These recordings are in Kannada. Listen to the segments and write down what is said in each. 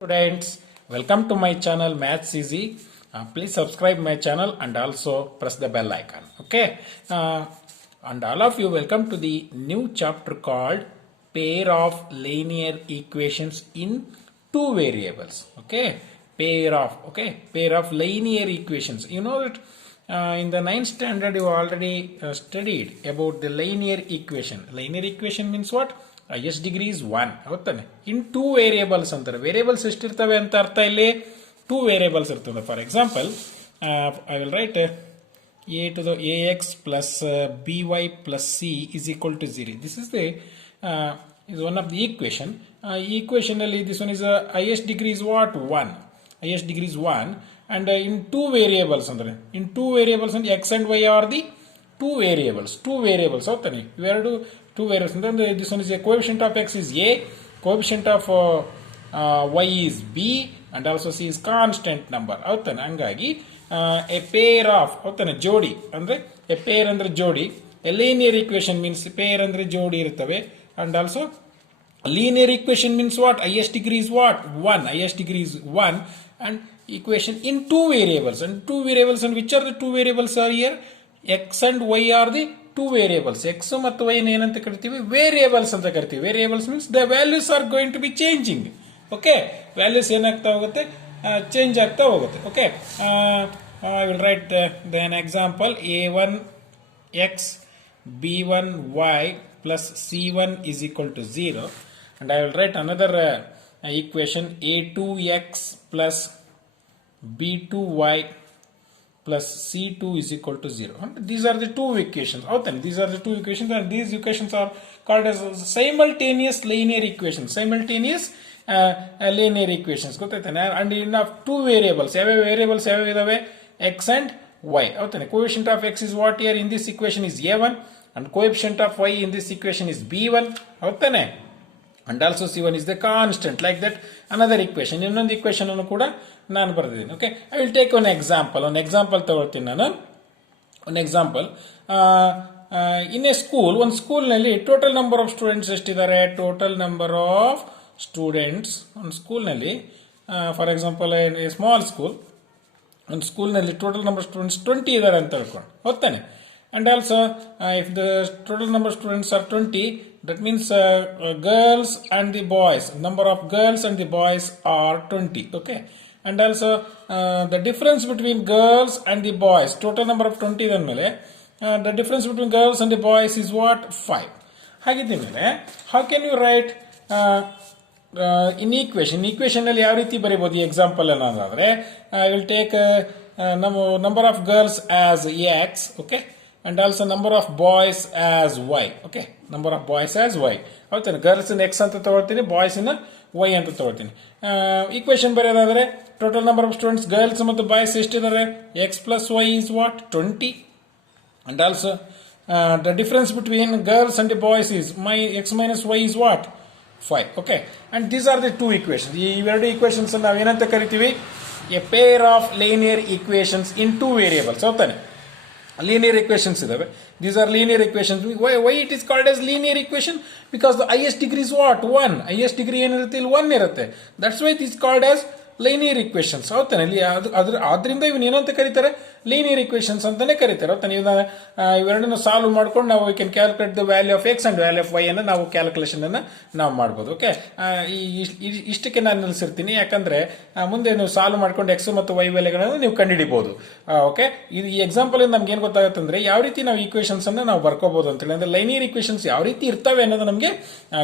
Students, welcome to my channel Maths Easy. Please subscribe my channel and also press the bell icon. Okay, and all of you welcome to the new chapter called pair of linear equations in two variables. Okay, pair of linear equations. You know that in the 9th standard you already studied about the linear equation. Linear equation means what? highest degree is 1 ಗೊತ್ತಾನೆ ಇನ್ ಟೂ ವೇರಿಯೇಬಲ್ಸ್ ಅಂತಾರೆ. ವೇರಿಯೇಬಲ್ಸ್ ಎಷ್ಟಿರ್ತವೆ ಅಂತ ಅರ್ಥ ಇಲ್ಲಿ ಟೂ ವೇರಿಯೇಬಲ್ಸ್ ಇರ್ತದೆ. For example I will write a to the ax plus by plus c is equal to 0. This is the is one of the equation. Equation ಅಲ್ಲಿ this one is highest degree is what? 1. Highest degree is 1 and in two variables ಅಂದ್ರೆ in two variables and x and y are the two variables ಹೌದಾನೆ ಇವೆರಡು two variables and this one is a coefficient of x is a, coefficient of y is b and also c is constant number ಹೌದಾನೆ. ಹಂಗಾಗಿ a pair of ಹೌದಾನೆ ಜೋಡಿ ಅಂದ್ರೆ a pair ಅಂದ್ರೆ ಜೋಡಿ. a linear equation means pair ಅಂದ್ರೆ ಜೋಡಿ ಇರ್ತವೆ and also linear equation means what? highest degree is what? 1. highest degree is 1 and equation in two variables and which are the two variables are here? x and y are the two variables. x ಮತ್ತು y ಏನಂತ ಕರಿತೀವಿ? ವೇರಿಯೇಬಲ್ಸ್ ಅಂತ ಕರಿತೀವಿ. Variables means the values are going to be changing. Okay, values ಏನಾಗ್ತಾ ಹೋಗುತ್ತೆ? ಚೇಂಜ್ ಆಗ್ತಾ ಹೋಗುತ್ತೆ. Okay, I will write then example a1 x b1 y plus c1 is equal to 0 and I will write another equation a2 x plus b2 y plus c2 is equal to 0. And these are the two equations. These are the two equations and these equations are called as simultaneous linear equations. Simultaneous linear equations. And in two variables. Variables x and y. Coefficient of x is what here in this equation is a1 and coefficient of y in this equation is b1. And also c1 is the constant. Like that another equation. Innondu equation annu kuda ನಾನು ಬರೆದಿದ್ದೀನಿ. Okay, I will take one example ತಗೊಳ್ತೀನಿ ನಾನು. ಒಂದು ಎಕ್ಸಾಂಪಲ್ ಇನ್ ಎ ಸ್ಕೂಲ್, ಒಂದು ಸ್ಕೂಲ್ನಲ್ಲಿ ಟೋಟಲ್ ನಂಬರ್ ಆಫ್ ಸ್ಟೂಡೆಂಟ್ಸ್ ಎಷ್ಟಿದ್ದಾರೆ? ಟೋಟಲ್ ನಂಬರ್ ಆಫ್ ಸ್ಟೂಡೆಂಟ್ಸ್ ಒಂದು ಸ್ಕೂಲ್ನಲ್ಲಿ, ಫಾರ್ ಎಕ್ಸಾಂಪಲ್ ಸ್ಮಾಲ್ ಸ್ಕೂಲ್, ಒಂದು ಸ್ಕೂಲ್ನಲ್ಲಿ ಟೋಟಲ್ ನಂಬರ್ ಆಫ್ ಸ್ಟೂಡೆಂಟ್ಸ್ 20 ಇದ್ದಾರೆ ಅಂತ ಹೇಳ್ಕೊಂಡು ಹೋಗ್ತಾನೆ. And also if the total number of students R 20, that means girls and the boys, number of girls and the boys are 20. Okay, and also the difference between girls and the boys, total number of 20 then mele the difference between girls and the boys is what? 5. ಹಾಗಿದ್ದ ಮೇಲೆ how can you write in equation ಅಲ್ಲಿ ಯಾವ ರೀತಿ ಬರೀಬಹುದು ಈ ಎಕ್ಸಾಂಪಲ್ ಅನ್ನೋದಾದ್ರೆ, I will take number of girls as x, okay, and also number of boys as y. Okay, number of boys as y. ಹೌದಾನೆ, ಗರ್ಲ್ಸ್ x ಅಂತ ತಗೊಳ್ತೀನಿ, ಬಾಯ್ಸ್ y ಅಂತ ತಗೊಳ್ತೀನಿ. ಈಕ್ವೇಶನ್ ಬರೆಯೋದಾದ್ರೆ total number of students girls ಮತ್ತು ಬಾಯ್ಸ್ ಎಷ್ಟಿದ್ದಾರೆ? x plus y is what? 20. and also the difference between girls and the boys is x minus y is what? 5. Okay, and these are the two equations. ಈ ಎರಡು equations ನಾವು ಏನಂತ ಕರಿತೀವಿ? a pair of linear equations in two variables. ಹೌದಾನೆ, linear equations ಇದಾವೆ. These are linear equations. Why it is called as linear equation? Because the highest degree is what? 1. highest degree ಏನಿರುತ್ತೆ? ಇಲ್ಲಿ 1 ಇರುತ್ತೆ. That's why it is called as linear equations. ಹೌದಾನೆ, ಇಲ್ಲಿ ಆದ್ರಿಂದ ಇವನ್ ಏನಂತ ಕರೀತಾರೆ? linear equations ಅಂತಾನೆ ಕರೀತಾರೆ. ಹೌದಾನೆ, ಇವೆರಡನ್ನು ಸಾಲ್ವ್ ಮಾಡ್ಕೊಂಡು ನಾವು can calculate the value of X and value of Y ಅನ್ನ ನಾವು ಕ್ಯಾಲ್ಕುಲೇಷನ್ ಅನ್ನ ನಾವು ಮಾಡ್ಬೋದು. ಓಕೆ, ಇಷ್ಟಕ್ಕೆ ನಾನು ನಿಲ್ಲಿಸಿರ್ತೀನಿ, ಯಾಕಂದ್ರೆ ಮುಂದೆ ನೀವು ಸಾಲ್ವ್ ಮಾಡ್ಕೊಂಡು ಎಕ್ಸ್ ಮತ್ತು ವೈ ಬೆಲೆಗಳನ್ನು ನೀವು ಕಂಡುಹಿಡಿಬಹುದು. ಓಕೆ, ಈ ಎಕ್ಸಾಂಪಲ್ ಇಂದ ನಮ್ಗೆ ಏನ್ ಗೊತ್ತಾಗುತ್ತೆ ಅಂದ್ರೆ ಯಾವ ರೀತಿ ನಾವು ಈಕ್ವೇಶನ್ಸ್ ಅನ್ನ ನಾವು ಬರ್ಕೋಬಹುದು ಅಂತ ಹೇಳಿ, ಅಂದ್ರೆ ಲೈನಿಯರ್ ಈಕ್ವೇಶನ್ಸ್ ಯಾವ ರೀತಿ ಇರ್ತವೆ ಅನ್ನೋದು ನಮಗೆ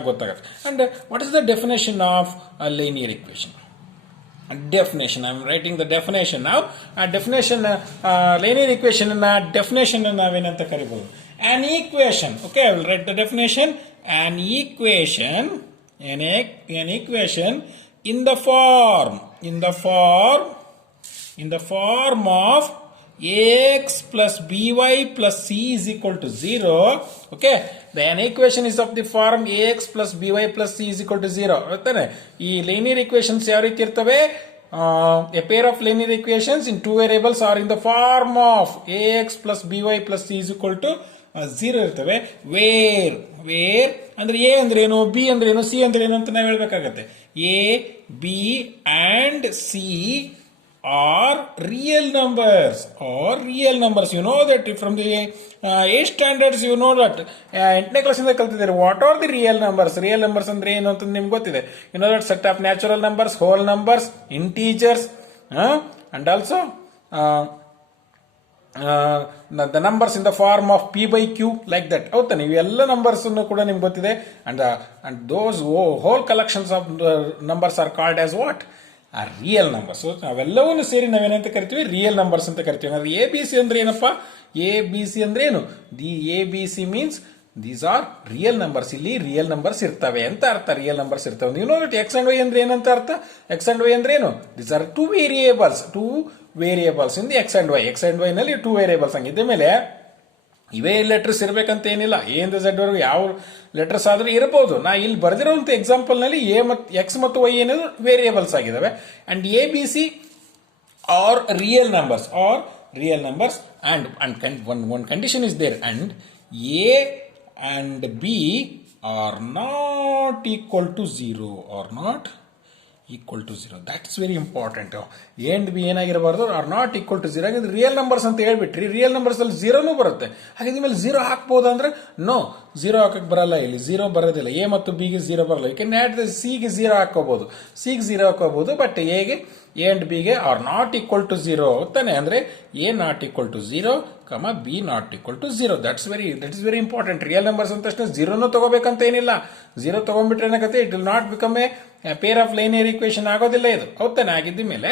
ಗೊತ್ತಾಗುತ್ತೆ. And what is the definition of linear equation? Definition. I am writing the definition now. Definition, linear equation definition ನಾವೇನಂತ ಕರಿಬಹುದು? An equation. Okay, I will write the definition. An equation in the form of ax plus by plus c is equal to 0. Okay, an equation is of the form ax plus by plus c is equal to 0. ಈ linear equations ಯಾವ ರೀತಿ ಇರ್ತವೆ? A pair of linear equations in two variables are in the form of ax plus by plus c is equal to 0 ಇರ್ತವೆ. ವೇರ್ ಅಂದ್ರೆ ಎ ಅಂದ್ರೆ ಏನು, ಬಿ ಅಂದ್ರೆ ಏನು, ಸಿ ಅಂದ್ರೆ ಏನು ಅಂತ ನಾವು ಹೇಳ್ಬೇಕಾಗತ್ತೆ. A, B and C are real numbers. You know that from the 8 standards, you know that 8ನೇ ಕ್ಲಾಸಿಂದ ಕಲ್ತಿದ್ದೀರಿ. What are the real numbers? Real numbers ಅಂದ್ರೆ ಏನು ಅಂತ ನಿಮ್ಗೆ ಗೊತ್ತಿದೆ. You know that set of natural numbers, whole numbers, integers and also the numbers in the form of P by Q like that. ಹೌದಾ? ನೀವು ಎಲ್ಲ ನಂಬರ್ಸ್ ಕೂಡ ನಿಮ್ಗೆ ಗೊತ್ತಿದೆ. And those whole collections of numbers are called as what? ಆ ರಿಯಲ್ ನಂಬರ್ಸ್. ನಾವೆಲ್ಲವನ್ನೂ ಸೇರಿ ನಾವೇನಂತ ಕರಿತೀವಿ? ರಿಯಲ್ ನಂಬರ್ಸ್ ಅಂತ ಕರಿತೀವಿ. ಅಂದ್ರೆ ABC ಅಂದ್ರೆ ಏನಪ್ಪ? ABC ಅಂದ್ರೆ ಏನು? The ABC means these are real numbers. ಇಲ್ಲಿ ರಿಯಲ್ ನಂಬರ್ಸ್ ಇರ್ತವೆ ಅಂತ ಅರ್ಥ. ರಿಯಲ್ ನಂಬರ್ಸ್ ಇರ್ತವೆ. ನೀವು ನೋಡಿ ಎಕ್ಸ್ ಅಂಡ್ ವೈ ಅಂದ್ರೆ ಏನಂತ ಅರ್ಥ? ಎಕ್ಸ್ ಅಂಡ್ ವೈ ಅಂದ್ರೆ ಏನು? These are two variables in the X and Y. X and Y ನಲ್ಲಿ ಟೂ ವೇರಿಯೇಬಲ್ಸ್. ಹಂಗಿದ್ದ ಮೇಲೆ ಇವೇ ಲೆಟರ್ಸ್ ಇರಬೇಕಂತ ಏನಿಲ್ಲ. ಎ ಇಂದ ಝೆಡ್ ವರೆಗೂ ಯಾವ ಲೆಟರ್ಸ್ ಆದ್ರೂ ಇರಬಹುದು. ನಾ ಇಲ್ಲಿ ಬರೆದಿರುವಂತ ಎಕ್ಸಾಂಪಲ್ ನಲ್ಲಿ ಎ ಮತ್ತು ಎಕ್ಸ್ ಮತ್ತು ವೈ ಏನಾದ್ರು ವೇರಿಯೇಬಲ್ಸ್ ಆಗಿದಾವೆ. And ABC are real numbers and one condition is there, and A and B are not equal to 0. That's very important. A and B ಏನಾಗಿರಬಾರ್ದು? Are not equal to 0. ಹಾಗಾದ್ರೆ ರಿಯಲ್ ನಂಬರ್ಸ್ ಅಂತ ಹೇಳ್ಬಿಟ್ರಿ. ರಿಯಲ್ ನಂಬರ್ಸ್ ಅಲ್ಲಿ 0ನೂ ಬರುತ್ತೆ. ಹಾಗಾದ್ರೆ ಮೇಲೆ 0 ಹಾಕ್ಬೋದ ಅಂದ್ರೆ ನೋ, 0 ಹಾಕಕ್ ಬರಲ್ಲ. ಇಲ್ಲಿ 0 ಬರೋದಿಲ್ಲ. ಎ ಮತ್ತು ಬಿ ಗೆ 0 ಬರಲ್ಲ. ಯು ಕ್ಯಾನ್ ಆಡ್ ಸಿ ಗೆ 0 ಹಾಕೋಬಹುದು, ಬಟ್ ಎ ಅಂಡ್ ಬಿ ಗೆ ಆರ್ ನಾಟ್ ಈಕ್ವಲ್ ಟು 0 ತಾನೆ. ಅಂದ್ರೆ A not equal to 0, B not equal to 0. That is very important. Real numbers ಅಂತ ತಕ್ಷಣ 0ನೂ ತಗೋಬೇಕಂತ ಏನಿಲ್ಲ. 0 ತಗೊಂಡ್ಬಿಟ್ರೆ ಏನಾಗುತ್ತೆ? It will not become a pair of linear equation ಆಗೋದಿಲ್ಲ ಇದು. ಹೌದಾನೆ? ಆಗಿದ್ದ ಮೇಲೆ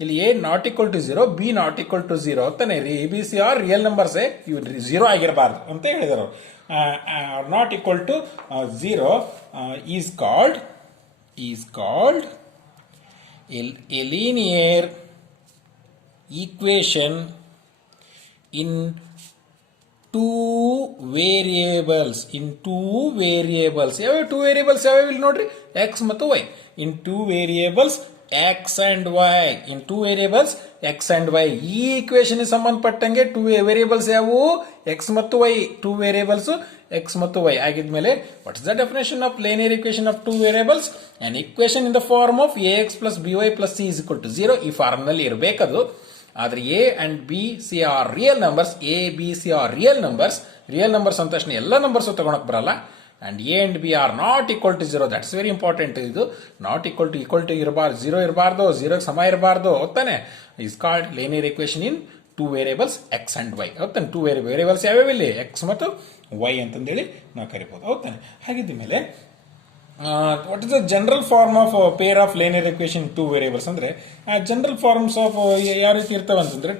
ಇಲ್ಲಿ A not equal to 0, B not equal to 0 ತಾನೆ. ABC ಆರ್ ರಿಯಲ್ ನಂಬರ್ಸ್ ಇವು 0 ಆಗಿರಬಾರ್ದು ಅಂತ ಹೇಳಿದರು. Not equal to 0 is called a linear equation in two variables. ಯಾವ ಟೂ ವೇರಿಯೇಬಲ್ಸ್ ಯಾವ್ಯಾವ ಇಲ್ಲಿ ನೋಡ್ರಿ? ಎಕ್ಸ್ ಮತ್ತು y. In two variables x and y. ಈ ಈಕ್ವೇಶನ್ ಸಂಬಂಧಪಟ್ಟಂಗೆ ಟೂ ವೇರಿಯೇಬಲ್ಸ್ ಯಾವುವು? ಎಕ್ಸ್ ಮತ್ತು ವೈ. ಟೂ ವೇರಿಯೇಬಲ್ಸ್ ಎಕ್ಸ್ ಮತ್ತು ವೈ ಆಗಿದ್ಮೇಲೆ what is the definition of linear equation of two variables? An equation in the form of AX plus BY plus C is equal to 0. ಈ ಫಾರ್ಮ್ ನಲ್ಲಿ ಇರಬೇಕದು. ಆದ್ರೆ A and B C are real numbers. ABC are real numbers ಅಂತ ತಕ್ಷಣ ಎಲ್ಲ ನಂಬರ್ಸ್ ತಗೊಳಕ್ ಬರಲ್ಲ. And A and B are not equal to 0. That's very important. ಇದು ನಾಟ್ ಈಕ್ವಲ್ ಟು ಇರಬಾರ್ದು. 0 ಇರಬಾರ್ದು, 0 ಸಮ ಇರಬಾರ್ದು. ಹೊತ್ತಾನೆ? Is called linear equation in two variables x and y. ಹೌದಾನೆ? ಟೂ ವೇರಿಯೇಬಲ್ಸ್ ಯಾವ್ಯಾವ ಇಲ್ಲಿ? ಎಕ್ಸ್ ಮತ್ತು ವೈ ಅಂತಂದೇಳಿ ನಾವು ಕರಿಬಹುದು. ಹೌದಾನೆ? ಹಾಗಿದ್ದ ಮೇಲೆ what is the general form of pair of linear equation two variables? ಅಂದ್ರೆ ಜನರಲ್ ಫಾರ್ಮ್ಸ್ ಆಫ್ ಯಾವ ರೀತಿ ಇರ್ತವೆ ಅಂತಂದ್ರೆ,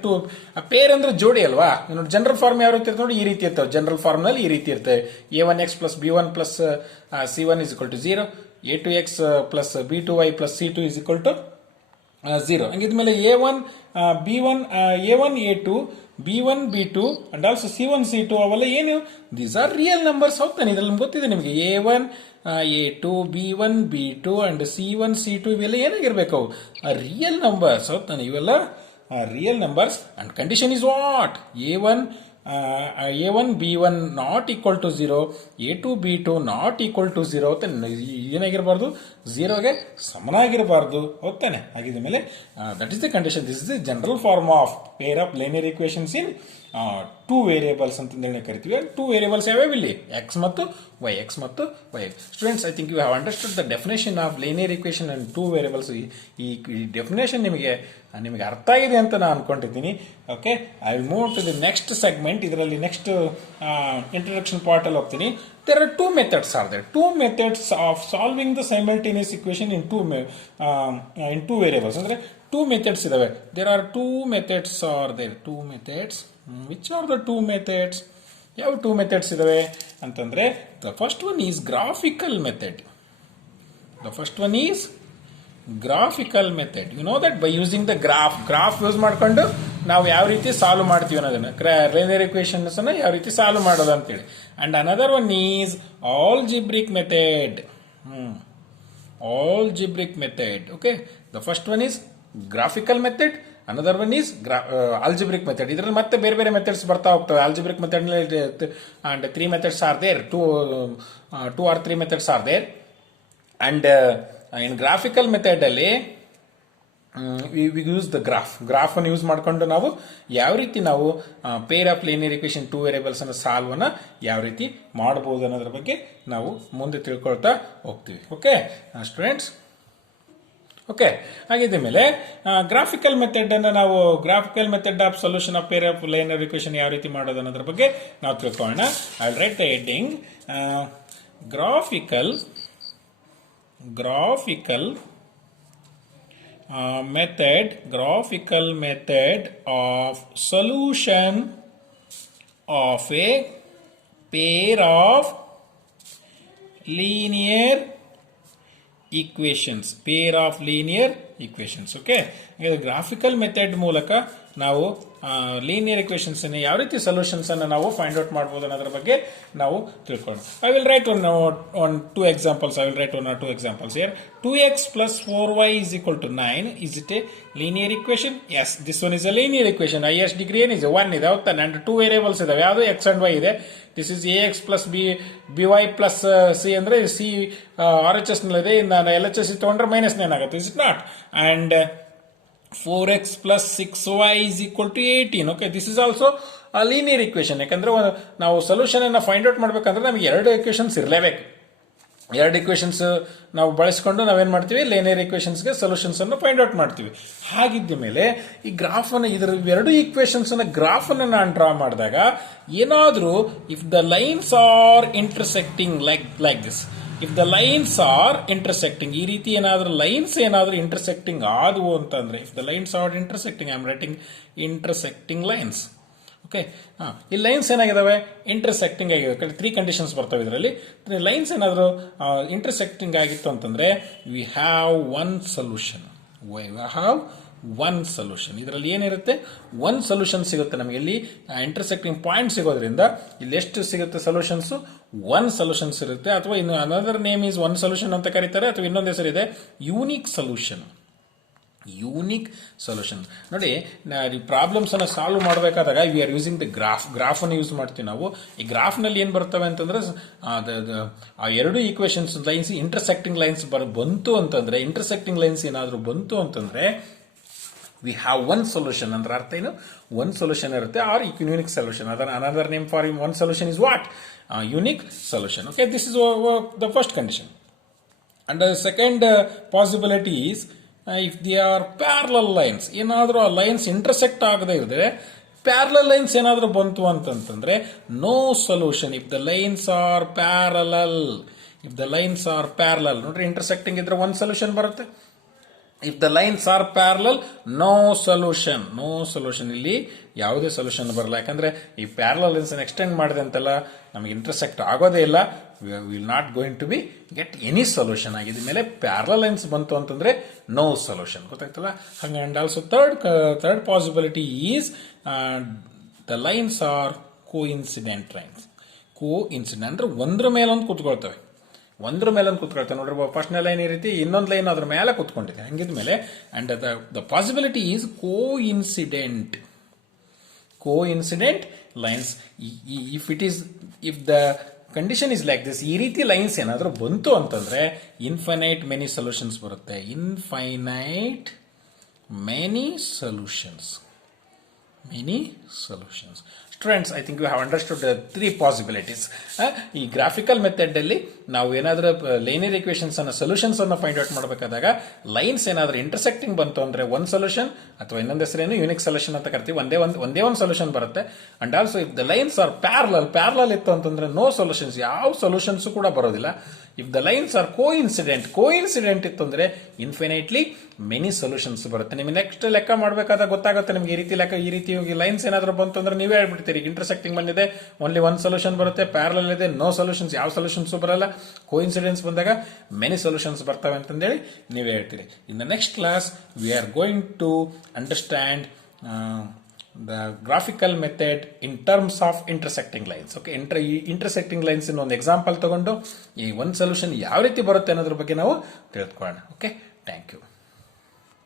ಪೇರ್ ಅಂದ್ರೆ ಜೋಡಿ ಅಲ್ವಾ? ಜನರಲ್ ಫಾರ್ಮ್ ಯಾವ ರೀತಿ ಇರ್ತವೆ ನೋಡಿ? ಈ ರೀತಿ ಇರ್ತವೆ. ಜನರಲ್ ಫಾರ್ಮ್ ನಲ್ಲಿ ಈ ರೀತಿ ಇರ್ತವೆ. A1x plus B1 plus C1 is equal to 0. A2x plus B2y plus C2 is equal to 0. ಹಂಗಿದ್ಮೇಲೆ A1 B1 A1 A2 B1 B2 and also C1 C2 ಅವೆಲ್ಲ ಏನು? These are real numbers. ಹೌದಾನೆ? ಇದ್ರಲ್ಲಿ ನಿಮ್ಗೆ ಗೊತ್ತಿದೆ ನಿಮಗೆ. A1 A2 B1 B2 and C1 C2 ಇವೆಲ್ಲ ಏನಾಗಿರ್ಬೇಕು? Real numbers. ಹೌದಾನೆ? ಇವೆಲ್ಲ real numbers. And condition is what? A1 B1 not equal to 0, A2 B2 not equal to 0. ಏನಾಗಿರಬಾರ್ದು? 0ಗೆ ಸಮನಾಗಿರಬಾರ್ದು. ಹೌದಾನೆ? ಆಗಿದ ಮೇಲೆ that is the condition. This is the general form of pair of linear equations in two variables ಅಂತಂದೇಳಿ ಕರಿತೀವಿ. ಟೂ ವೇರಿಯೇಬಲ್ಸ್ ಯಾವ್ಯಾವ ಇಲ್ಲಿ? ಎಕ್ಸ್ ಮತ್ತು y. Students, I think you have understood the definition of linear equation and two variables. ಈ ಡೆಫಿನೇಷನ್ ನಿಮಗೆ ಅರ್ಥ ಆಗಿದೆ ಅಂತ ನಾನು ಅನ್ಕೊಂಡಿದ್ದೀನಿ. Okay, I will move to the next segment. ಇದರಲ್ಲಿ ನೆಕ್ಸ್ಟ್ ಇಂಟ್ರೊಡಕ್ಷನ್ ಪಾರ್ಟ್ ಅಲ್ಲಿ ಹೋಗ್ತೀನಿ. There are two methods of solving the simultaneous equation in two variables. ಅಂದ್ರೆ two methods ಇದಾವೆ. There are two methods. Which are the two methods? ಯಾವ two methods ಇದಾವೆ ಅಂತಂದ್ರೆ, the first one is graphical method. You know that by using the graph use ಮಾಡ್ಕೊಂಡು ನಾವು ಯಾವ ರೀತಿ ಸಾಲ್ವ್ ಮಾಡ್ತೀವಿ ಅನ್ನೋದನ್ನ, ಲೀನಿಯರ್ ಈಕ್ವೇಶನ್ಸ್ ಅನ್ನ ಯಾವ ರೀತಿ ಸಾಲ್ವ್ ಮಾಡೋದು ಅಂತೇಳಿ. And another one is algebraic method. Okay, the first one is graphical method, another one is algebraic method. ಇದರಲ್ಲಿ ಮತ್ತೆ ಬೇರೆ ಬೇರೆ ಮೆಥಡ್ಸ್ ಬರ್ತಾ ಹೋಗ್ತವೆ. algebraic method and three methods are there, two or three methods are there. And in graphical method ಅಲ್ಲಿ ವಿ ಯೂಸ್ ದ ಗ್ರಾಫ್ ಅನ್ನು ಯೂಸ್ ಮಾಡಿಕೊಂಡು ನಾವು ಯಾವ ರೀತಿ ನಾವು peer of linear equation 2 variables ಅನ್ನು ಸಾಲ್ವ್ ಅನ್ನ ಯಾವ ರೀತಿ ಮಾಡಬಹುದು ಅನ್ನೋದ್ರ ಬಗ್ಗೆ ನಾವು ಮುಂದೆ ತಿಳ್ಕೊಳ್ತಾ ಹೋಗ್ತೀವಿ. ಓಕೆ ಸ್ಟೂಡೆಂಟ್ಸ್, ಓಕೆ ಹಾಗಿದ್ದ ಮೇಲೆ ಗ್ರಾಫಿಕಲ್ ಮೆಥಡ್ ಅನ್ನು ನಾವು graphical method of solution of pair of liner equation ಯಾವ ರೀತಿ ಮಾಡೋದು ಅನ್ನೋದ್ರ ಬಗ್ಗೆ ನಾವು ತಿಳ್ಕೊಳ್ಳೋಣ. I will right the heading graphical method of solution of a pair of linear equations. Okay, graphical method ಮೂಲಕ ನಾವು ಲೀನಿಯರ್ ಇಕ್ವೇಶನ್ಸ್ ಅನ್ನು ಯಾವ ರೀತಿ ಸೊಲ್ಯೂಷನ್ಸ್ ಅನ್ನು ನಾವು ಫೈಂಡ್ ಔಟ್ ಮಾಡಬಹುದು ಅನ್ನೋದ್ರ ಬಗ್ಗೆ ನಾವು ತಿಳ್ಕೊಳ್ಳೋಣ. I will right on two examples. I will write 1 or 2 examples here. 2x plus 4y is equal to 9. Is it a linear equation? Yes, this one is a linear equation. Highest degree is 1 ಇದೆ, ಹೌದಾ? and 2 ವೇರಿಯೇಬಲ್ಸ್ ಇದಾವೆ, ಯಾವುದು x and y ಇದೆ. This is ax plus by plus c ಅಂದ್ರೆ c RHS ನಲ್ಲಿದೆ, ನಾನು LHS ತಗೊಂಡ್ರೆ ಮೈನಸ್ 9 ಆಗುತ್ತೆ. Is it not? And 4x plus 6y is equal to 18. Okay, this is also a linear equation. ಯಾಕಂದ್ರೆ ನಾವು ಸೊಲ್ಯೂಷನ್ ಅನ್ನ ಫೈಂಡ್ ಔಟ್ ಮಾಡ್ಬೇಕಂದ್ರೆ ನಮಗೆ ಎರಡು ಇಕ್ವೇಶನ್ಸ್ ಇರಲೇಬೇಕು. ಎರಡು ಇಕ್ವೇಶನ್ಸ್ ನಾವು ಬಳಸಿಕೊಂಡು ನಾವೇನ್ ಮಾಡ್ತೀವಿ, ಲೀನಿಯರ್ ಇಕ್ವೇಶನ್ಸ್ಗೆ ಸೊಲ್ಯೂಷನ್ಸ್ ಅನ್ನು ಫೈಂಡ್ ಔಟ್ ಮಾಡ್ತೀವಿ. ಹಾಗಿದ್ದ ಮೇಲೆ ಈ ಗ್ರಾಫ್ ಅನ್ನು ಇದರ ಎರಡು ಈಕ್ವೇಶನ್ಸ್ ಅನ್ನ ಗ್ರಾಫ್ ಅನ್ನು ನಾನು ಡ್ರಾ ಮಾಡಿದಾಗ ಏನಾದ್ರೂ if the lines are intersecting like this, if the lines are intersecting, ಈ ರೀತಿ ಏನಾದ್ರೂ ಲೈನ್ಸ್ ಏನಾದ್ರೂ ಇಂಟರ್ಸೆಕ್ಟಿಂಗ್ ಆದವು ಅಂತಂದ್ರೆ, if the lines are intersecting, I am writing intersecting lines. Okay, ಈ ಲೈನ್ಸ್ ಏನಾಗಿದಾವೆ, ಇಂಟರ್ಸೆಕ್ಟಿಂಗ್ ಆಗಿದೆ. 3 ಕಂಡೀಷನ್ಸ್ ಬರ್ತವೆ ಇದರಲ್ಲಿ. ಲೈನ್ಸ್ ಏನಾದರೂ ಇಂಟರ್ಸೆಕ್ಟಿಂಗ್ ಆಗಿತ್ತು ಅಂತಂದ್ರೆ ವಿ ಹ್ಯಾವ್ ಒನ್ ಸೊಲ್ಯೂಷನ್. ಇದರಲ್ಲಿ ಏನಿರುತ್ತೆ, ಒನ್ ಸೊಲ್ಯೂಷನ್ ಸಿಗುತ್ತೆ ನಮಗೆ. ಇಲ್ಲಿ ಇಂಟರ್ಸೆಕ್ಟಿಂಗ್ ಪಾಯಿಂಟ್ ಸಿಗೋದ್ರಿಂದ ಇಲ್ಲಿ ಎಷ್ಟು ಸಿಗುತ್ತೆ ಸೊಲ್ಯೂಷನ್ಸ್, ಒನ್ ಸೊಲ್ಯೂಷನ್ಸ್ ಇರುತ್ತೆ. ಅಥವಾ ಇನ್ನು another name is one solution ಅಂತ ಕರೀತಾರೆ, ಅಥವಾ ಇನ್ನೊಂದು ಹೆಸರಿದೆ ಯೂನಿಕ್ ಸೊಲ್ಯೂಷನ್. ನೋಡಿ, ಈ ಪ್ರಾಬ್ಲಮ್ಸ್ ಅನ್ನು ಸಾಲ್ವ್ ಮಾಡಬೇಕಾದಾಗ we are using the graph ಅನ್ನು ಯೂಸ್ ಮಾಡ್ತೀವಿ ನಾವು. ಈ ಗ್ರಾಫ್ ನಲ್ಲಿ ಏನ್ ಬರ್ತವೆ ಅಂತಂದ್ರೆ ಆ ಎರಡು ಈಕ್ವೇಶನ್ಸ್ ಲೈನ್ಸ್ ಇಂಟರ್ಸೆಕ್ಟಿಂಗ್ ಲೈನ್ಸ್ ಬಂತು ಅಂತಂದ್ರೆ, ಇಂಟರ್ಸೆಕ್ಟಿಂಗ್ ಲೈನ್ಸ್ ಏನಾದ್ರೂ ಬಂತು ಅಂತಂದ್ರೆ ವಿ ಹ್ಯಾವ್ ಒನ್ ಸೊಲ್ಯೂಷನ್. ಅಂದ್ರೆ ಅರ್ಥ ಏನು, ಒನ್ ಸೊಲ್ಯೂಷನ್ ಇರುತ್ತೆ, or unique solution. Another name for one solution is what, unique solution. Okay, this is the first condition. And the second possibility is if they are parallel lines, ಏನಾದರೂ ಆ ಲೈನ್ಸ್ ಇಂಟರ್ಸೆಕ್ಟ್ ಆಗದೆ ಇದ್ರೆ ಪ್ಯಾರಲಲ್ ಲೈನ್ಸ್ ಏನಾದರೂ ಬಂತು ಅಂತಂದ್ರೆ no solution. If the lines are parallel, ನೋಡ್ರಿ, ಇಂಟರ್ಸೆಕ್ಟಿಂಗ್ ಇದ್ರೆ ಒನ್ ಸೊಲ್ಯೂಷನ್ ಬರುತ್ತೆ. If the lines are parallel, no solution. ಇಲ್ಲಿ ಯಾವುದೇ ಸೊಲ್ಯೂಷನ್ ಬರಲ್ಲ, ಯಾಕಂದ್ರೆ ಈ ಪ್ಯಾರಲಲ್ ಲೈನ್ಸ್ ಎಕ್ಸ್ಟೆಂಡ್ ಮಾಡಿದೆ ಅಂತೆಲ್ಲ ನಮಗೆ ಇಂಟರ್ಸೆಕ್ಟ್ ಆಗೋದೇ ಇಲ್ಲ. Will not going to be get any solution. ಆಗಿದ ಮೇಲೆ ಪ್ಯಾರಲಲ್ ಲೈನ್ಸ್ ಬಂತು ಅಂತಂದ್ರೆ ನೋ ಸೊಲ್ಯೂಷನ್, ಗೊತ್ತಾಗ್ತಲ್ಲ. ಹಂಗೆ and also third possibility is the lines are coincident lines. ಅಂದ್ರೆ ಒಂದ್ರ ಮೇಲೊಂದು ಕೂತ್ಕೊಳ್ತವೆ. ನೋಡ್ರಿ, ಫಸ್ಟ್ ಲೈನ್ ಈ ರೀತಿ, ಇನ್ನೊಂದು ಲೈನ್ ಅದ್ರ ಮೇಲೆ ಕೂತ್ಕೊಂಡಿದೆ. ಹಂಗಿದ್ಮೇಲೆ and the possibility is coincident lines. If the condition is like this, ಈ ರೀತಿ ಲೈನ್ಸ್ ಏನಾದರೂ ಬಂತು ಅಂತಂದ್ರೆ ಇನ್ಫೈನೈಟ್ ಮೆನಿ ಸೊಲ್ಯೂಷನ್ಸ್ ಬರುತ್ತೆ. Many solutions. Students, I think you have understood the 3 possibilities. ಈ ಗ್ರಾಫಿಕಲ್ ಮೆಥಡ್ ಅಲ್ಲಿ ನಾವು ಏನಾದರೂ ಲೀನಿಯರ್ ಇಕ್ವೇಶನ್ಸ್ ಅನ್ನ ಸೊಲ್ಯೂಷನ್ಸ್ ಅನ್ನು ಫೈಂಡ್ ಔಟ್ ಮಾಡಬೇಕಾದಾಗ ಲೈನ್ಸ್ ಏನಾದರೂ ಇಂಟರ್ಸೆಕ್ಟಿಂಗ್ ಬಂತು ಅಂದ್ರೆ ಒನ್ ಸೊಲ್ಯೂಷನ್, ಅಥವಾ ಇನ್ನೊಂದು ಹೆಸರೇನು ಯೂನಿಕ್ ಸೊಲ್ಯೂಷನ್ ಅಂತ ಕರಿತೀವಿ. ಒಂದೇ ಒಂದು ಸೊಲ್ಯೂಷನ್ ಬರುತ್ತೆ. And also if the lines are parallel ಇತ್ತು ಅಂತಂದ್ರೆ ನೋ ಸೊಲ್ಯೂಷನ್ಸ್, ಯಾವ ಸೊಲ್ಯೂಷನ್ಸ್ ಕೂಡ ಬರೋದಿಲ್ಲ. If the lines are coincident ಇತ್ತು ಅಂದ್ರೆ ಇನ್ಫಿನೈಟ್ಲಿ ಮೆನಿ ಸೊಲ್ಯೂಷನ್ಸ್ ಬರುತ್ತೆ. ನಿಮಗೆ ನೆಕ್ಸ್ಟ್ ಲೆಕ್ಕ ಮಾಡಬೇಕಾದಾಗ ಗೊತ್ತಾಗುತ್ತೆ ನಿಮ್ಗೆ. ಈ ರೀತಿ ಲೈನ್ಸ್ ಏನಾದರೂ ಬಂತು ಅಂದ್ರೆ ನೀವೇ ಹೇಳ್ಬಿಡ್ತೀರಿ, ಇಂಟರ್ಸೆಕ್ಟಿಂಗ್ ಬಂದಿದೆ, ಓನ್ಲಿ ಒನ್ ಸೊಲ್ಯೂಷನ್ ಬರುತ್ತೆ. ಪ್ಯಾರಲಲ್ ಇದೆ, ನೋ ಸೊಲ್ಯೂಷನ್ಸ್, ಯಾವ ಸೊಲ್ಯೂಷನ್ಸ್ ಬರಲ್ಲ. ಕೋಇನ್ಸಿಡೆನ್ಸ್ ಬಂದಾಗ ಮೆನಿ ಸೊಲ್ಯೂಷನ್ಸ್ ಬರ್ತವೆ ಅಂತಂದೇಳಿ ನೀವೇ ಹೇಳ್ತೀರಿ. In the next class we are going to understand the graphical method in terms of intersecting lines. Okay, intersecting lines in ಒಂದು ಎಕ್ಸಾಂಪಲ್ ತಗೊಂಡು ಈ ಒಂದು ಸೊಲ್ಯೂಷನ್ ಯಾವ ರೀತಿ ಬರುತ್ತೆ ಅನ್ನೋದ್ರ ಬಗ್ಗೆ ನಾವು ತಿಳಿದುಕೊಳ್ಳೋಣ. Okay, thank you.